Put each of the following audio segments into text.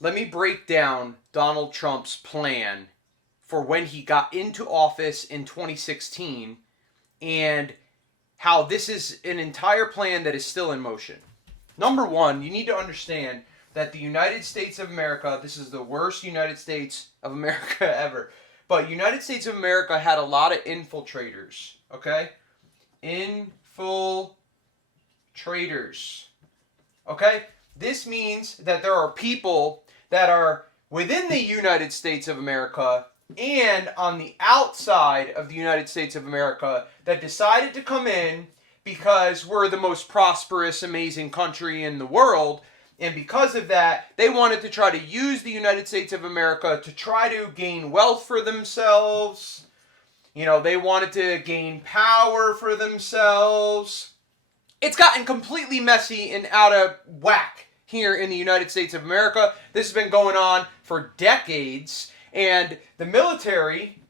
let me break down Donald Trump's plan for when he got into office in 2016 and how this is an entire plan that is still in motion. Number one, you need to understand that the United States of America, this is the worst United States of America ever, but United States of America had a lot of infiltrators, okay? Infiltrators, okay? This means that there are people that are within the United States of America and on the outside of the United States of America that decided to come in because we're the most prosperous, amazing country in the world. And because of that, they wanted to try to use the United States of America to try to gain wealth for themselves. They wanted to gain power for themselves. It's gotten completely messy and out of whack here in the United States of America. This has been going on for decades. And the military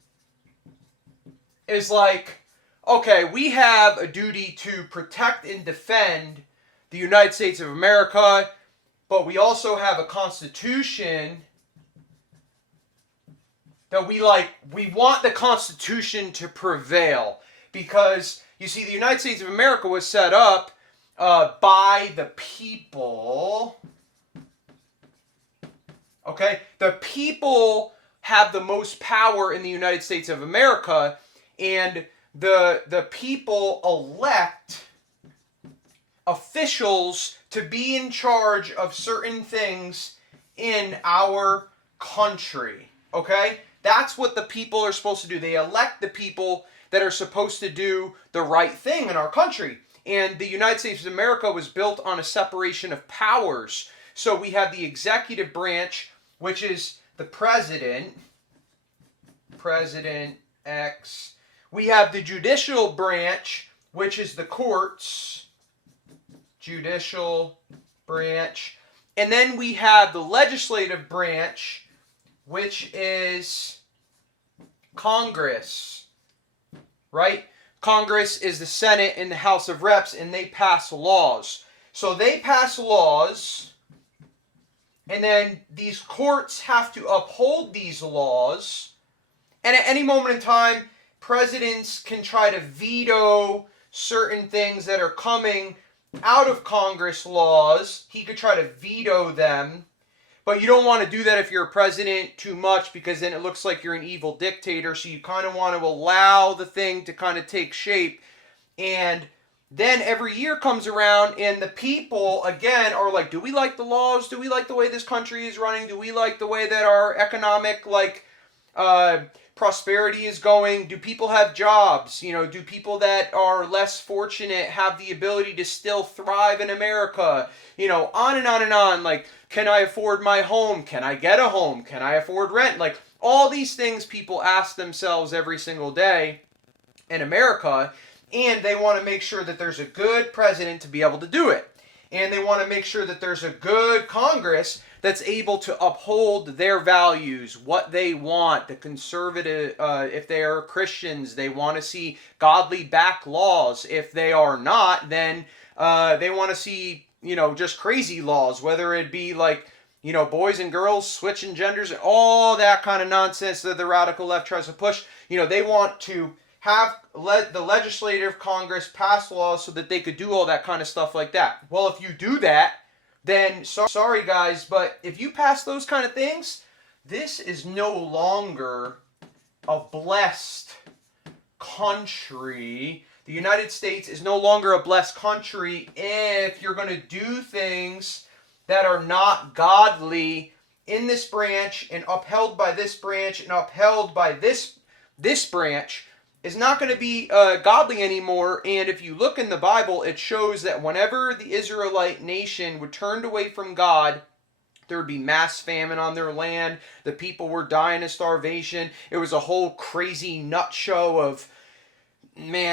is like, okay, we have a duty to protect and defend the United States of America, but we also have a constitution that we want the Constitution to prevail. Because, you see, the United States of America was set up by the people. Okay? The people have the most power in the United States of America, and the people elect officials to be in charge of certain things in our country. Okay? That's what the people are supposed to do. They elect the people that are supposed to do the right thing in our country. And the United States of America was built on a separation of powers. So we have the executive branch, which is the president, President X. We have the judicial branch, which is the courts, judicial branch. And then we have the legislative branch, which is Congress, right? Congress is the Senate and the House of Reps, and they pass laws. So they pass laws, and then these courts have to uphold these laws. And at any moment in time, presidents can try to veto certain things that are coming out of Congress laws. He could try to veto them. But you don't want to do that if you're a president too much, because then it looks like you're an evil dictator. So you kind of want to allow the thing to kind of take shape. And then every year comes around and the people, again, are like, do we like the laws? Do we like the way this country is running? Do we like the way that our economic, prosperity is going? Do people have jobs? Do people that are less fortunate have the ability to still thrive in America? On and on and on. Like, can I afford my home? Can I get a home? Can I afford rent? Like, all these things people ask themselves every single day in America, and they want to make sure that there's a good president to be able to do it. And they want to make sure that there's a good Congress that's able to uphold their values, what they want. The conservative, if they are Christians, they want to see godly back laws. If they are not, then they want to see, just crazy laws, whether it be like, boys and girls switching genders, all that kind of nonsense that the radical left tries to push. They want to have the legislative Congress pass laws so that they could do all that kind of stuff like that. Well, if you do that, then sorry guys, but if you pass those kind of things, this is no longer a blessed country. The United States is no longer a blessed country if you're going to do things that are not godly in this branch and upheld by this branch and upheld by this branch. Is not going to be godly anymore. And if you look in the Bible, it shows that whenever the Israelite nation would turned away from God, there would be mass famine on their land. The people were dying of starvation. It was a whole crazy nut show of,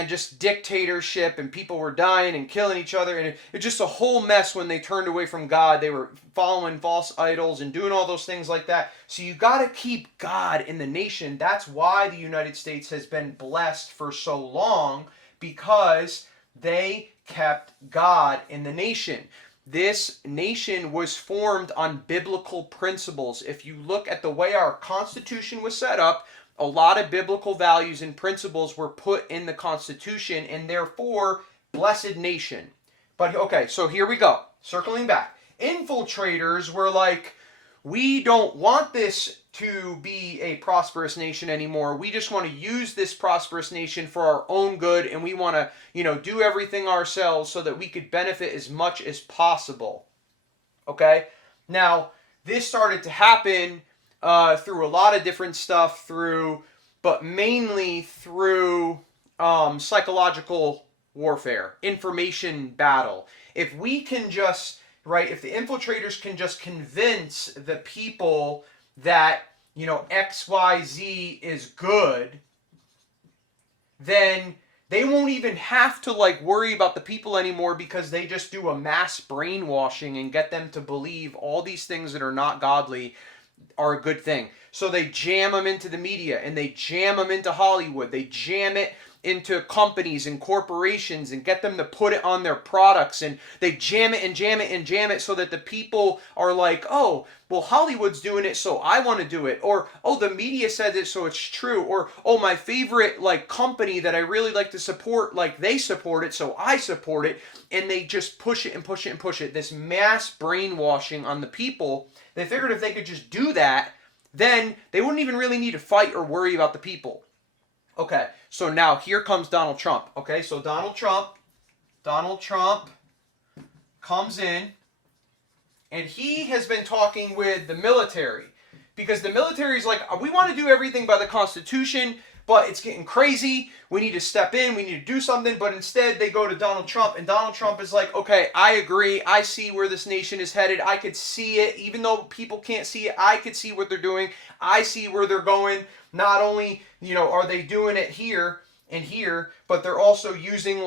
just dictatorship, and people were dying and killing each other, and it was just a whole mess when they turned away from God. They were following false idols and doing all those things like that. So you got to keep God in the nation. That's why the United States has been blessed for so long, because they kept God in the nation. this nation was formed on biblical principles. If you look at the way our Constitution was set up, a lot of biblical values and principles were put in the Constitution, and therefore, blessed nation. But okay, so here we go. Circling back. Infiltrators were like, we don't want this to be a prosperous nation anymore. We just want to use this prosperous nation for our own good, and we want to, do everything ourselves so that we could benefit as much as possible. Okay? Now, this started to happen through a lot of different stuff, but mainly through psychological warfare, information battle. If we can just, if the infiltrators can just convince the people that, XYZ is good, then they won't even have to worry about the people anymore, because they just do a mass brainwashing and get them to believe all these things that are not godly are a good thing. So they jam them into the media, and they jam them into Hollywood. They jam it into companies and corporations and get them to put it on their products, and they jam it and jam it and jam it so that the people are like, oh, well, Hollywood's doing it, so I want to do it. Or, oh, the media said it, so it's true. Or, oh, my favorite company that I really like to support, they support it, so I support it. And they just push it and push it and push it. This mass brainwashing on the people. They figured if they could just do that, then they wouldn't even really need to fight or worry about the people. Okay, so now here comes Donald Trump. Okay, so Donald Trump comes in, and he has been talking with the military, because the military is like, we want to do everything by the Constitution, but it's getting crazy. We need to step in. We need to do something. But instead, they go to Donald Trump, and Donald Trump is like, okay, I agree. I see where this nation is headed. I could see it. Even though people can't see it, I could see what they're doing. I see where they're going. Not only, are they doing it here and here, but they're also using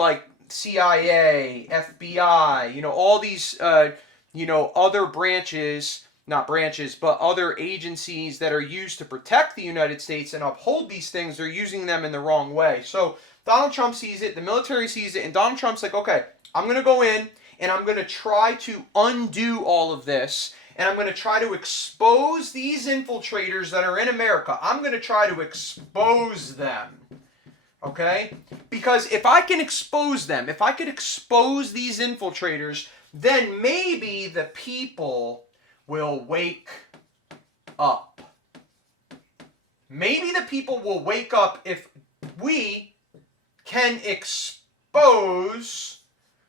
CIA, FBI, all these, other branches, not branches, but other agencies that are used to protect the United States and uphold these things. They're using them in the wrong way. So Donald Trump sees it, the military sees it, and Donald Trump's like, okay, I'm going to go in and I'm going to try to undo all of this. And I'm going to try to expose these infiltrators that are in America. I'm going to try to expose them. Okay? Because if I can expose them, if I could expose these infiltrators, then maybe the people will wake up. Maybe the people will wake up if we can expose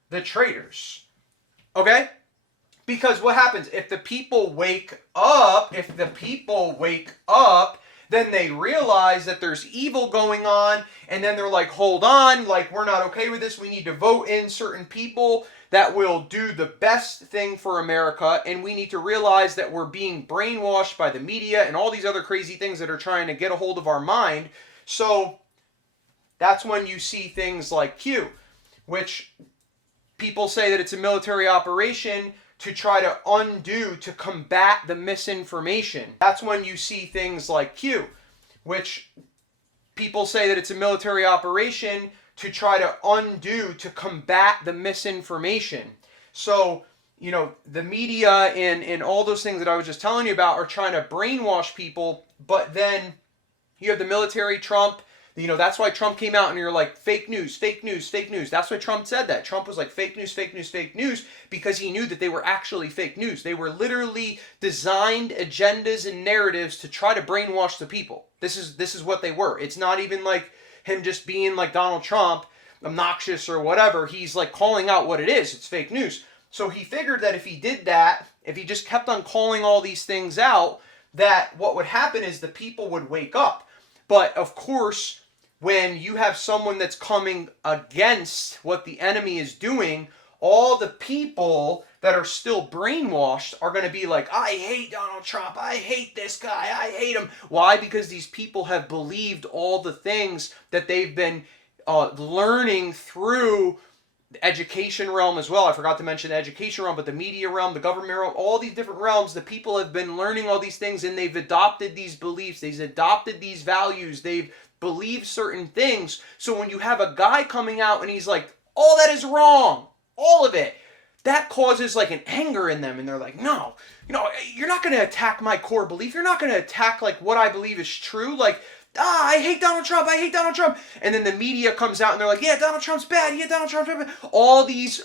the traitors. Okay? Because what happens if the people wake up, then they realize that there's evil going on, and then they're like, hold on, we're not okay with this. We need to vote in certain people that will do the best thing for America, and we need to realize that we're being brainwashed by the media and all these other crazy things that are trying to get a hold of our mind. So that's when you see things like Q, which people say that it's a military operation to try to undo, to combat the misinformation. That's when you see things like Q, which people say that it's a military operation to try to undo, to combat the misinformation. So, the media and all those things that I was just telling you about are trying to brainwash people, but then you have the military, Trump. That's why Trump came out and you're like, fake news, fake news, fake news. That's why Trump said that. Trump was like, fake news, fake news, fake news, because he knew that they were actually fake news. They were literally designed agendas and narratives to try to brainwash the people. This is what they were. It's not even like him just being like Donald Trump, obnoxious or whatever. He's calling out what it is. It's fake news. So he figured that if he did that, if he just kept on calling all these things out, that what would happen is the people would wake up. But of course, when you have someone that's coming against what the enemy is doing, all the people that are still brainwashed are going to be like, I hate Donald Trump. I hate this guy. I hate him. Why? Because these people have believed all the things that they've been learning through the education realm as well. I forgot to mention the education realm, but the media realm, the government realm, all these different realms, the people have been learning all these things, and they've adopted these beliefs. They've adopted these values. They've believed certain things. So when you have a guy coming out and he's like, all that is wrong, all of it, that causes like an anger in them, and they're like, no, you're not going to attack my core belief. You're not going to attack like what I believe is true. Like, I hate Donald Trump. I hate Donald Trump. And then the media comes out and they're like, yeah, Donald Trump's bad. Yeah, Donald Trump's bad. All these,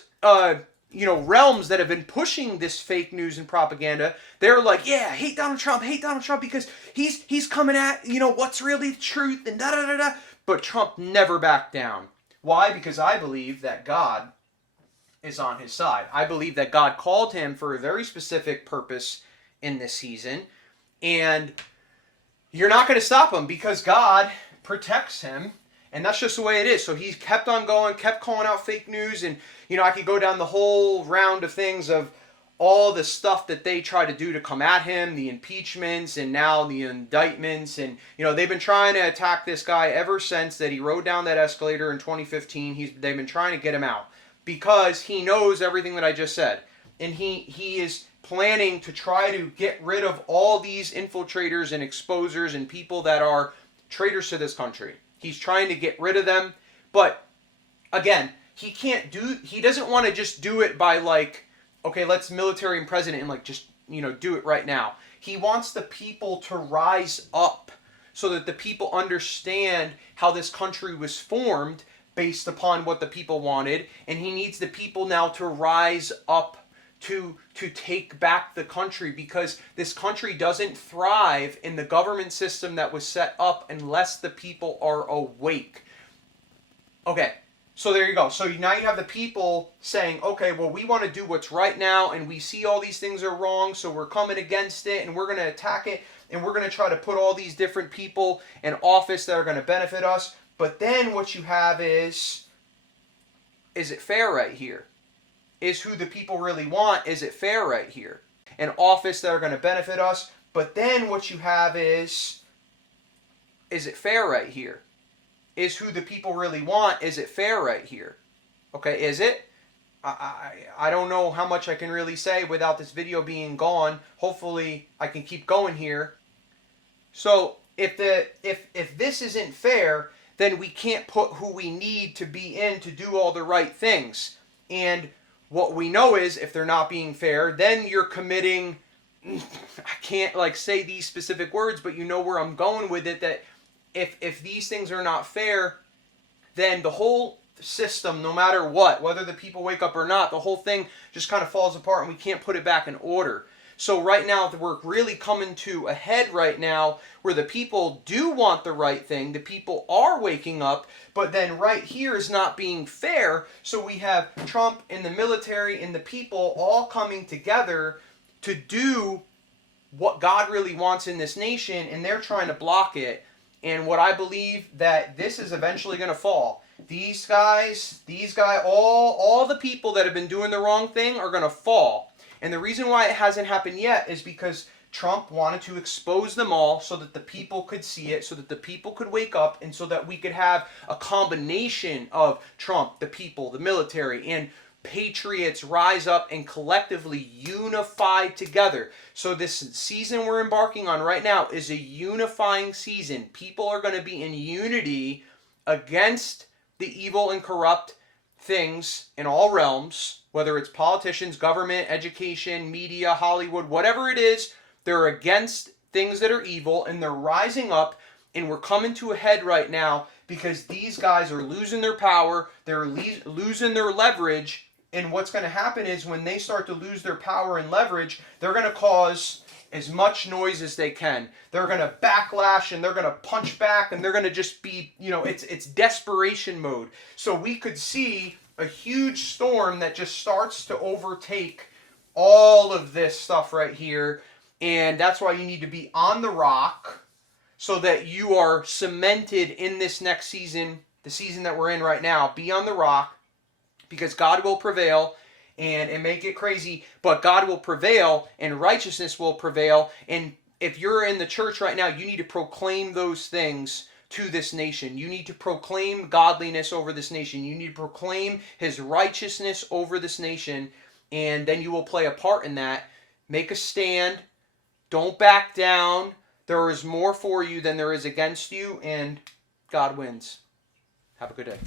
realms that have been pushing this fake news and propaganda, they're like, yeah, hate Donald Trump because he's coming at, what's really the truth and da da da da. But Trump never backed down. Why? Because I believe that God is on his side. I believe that God called him for a very specific purpose in this season, and you're not going to stop him because God protects him, and that's just the way it is. So he's kept on going, kept calling out fake news, and I could go down the whole round of things of all the stuff that they try to do to come at him, the impeachments and now the indictments, and they've been trying to attack this guy ever since that he rode down that escalator in 2015. They've been trying to get him out because he knows everything that I just said, and he is planning to try to get rid of all these infiltrators and exposers and people that are traitors to this country. He's trying to get rid of them, but again, he doesn't want to just do it by like, okay, let's military and president and like just, do it right now. He wants the people to rise up so that the people understand how this country was formed based upon what the people wanted, and he needs the people now to rise up to take back the country, because this country doesn't thrive in the government system that was set up unless the people are awake. Okay, so there you go. So now you have the people saying, okay, well, we want to do what's right now, and we see all these things are wrong, so we're coming against it, and we're going to attack it, and we're going to try to put all these different people in office that are going to benefit us. But then what you have is it fair right here? Is who the people really want, is it fair right here? An office that are going to benefit us. But then what you have is it fair right here? Is who the people really want, is it fair right here? Okay, is it? I don't know how much I can really say without this video being gone. Hopefully I can keep going here. So if this isn't fair, then we can't put who we need to be in to do all the right things. And what we know is if they're not being fair, then you're committing, I can't like say these specific words, but you know where I'm going with it, that if these things are not fair, then the whole system, no matter what, whether the people wake up or not, the whole thing just kind of falls apart and we can't put it back in order. So right now, we're really coming to a head right now where the people do want the right thing. The people are waking up, but then right here is not being fair. So we have Trump and the military and the people all coming together to do what God really wants in this nation, and they're trying to block it. And what I believe that this is eventually going to fall. These guys, all the people that have been doing the wrong thing are going to fall. And the reason why it hasn't happened yet is because Trump wanted to expose them all so that the people could see it, so that the people could wake up, and so that we could have a combination of Trump, the people, the military, and patriots rise up and collectively unify together. So this season we're embarking on right now is a unifying season. People are going to be in unity against the evil and corrupt things in all realms, whether it's politicians, government, education, media, Hollywood, whatever it is. They're against things that are evil, and they're rising up, and we're coming to a head right now because these guys are losing their power, they're losing their leverage, and what's going to happen is when they start to lose their power and leverage, they're going to cause as much noise as they can. They're going to backlash, and they're going to punch back, and they're going to just be, it's desperation mode. So we could see a huge storm that just starts to overtake all of this stuff right here. And that's why you need to be on the rock so that you are cemented in this next season, the season that we're in right now. Be on the rock, because God will prevail, and it may get crazy, but God will prevail and righteousness will prevail. And if you're in the church right now, you need to proclaim those things to this nation. You need to proclaim godliness over this nation. You need to proclaim his righteousness over this nation, and then you will play a part in that. Make a stand. Don't back down. There is more for you than there is against you, and God wins. Have a good day.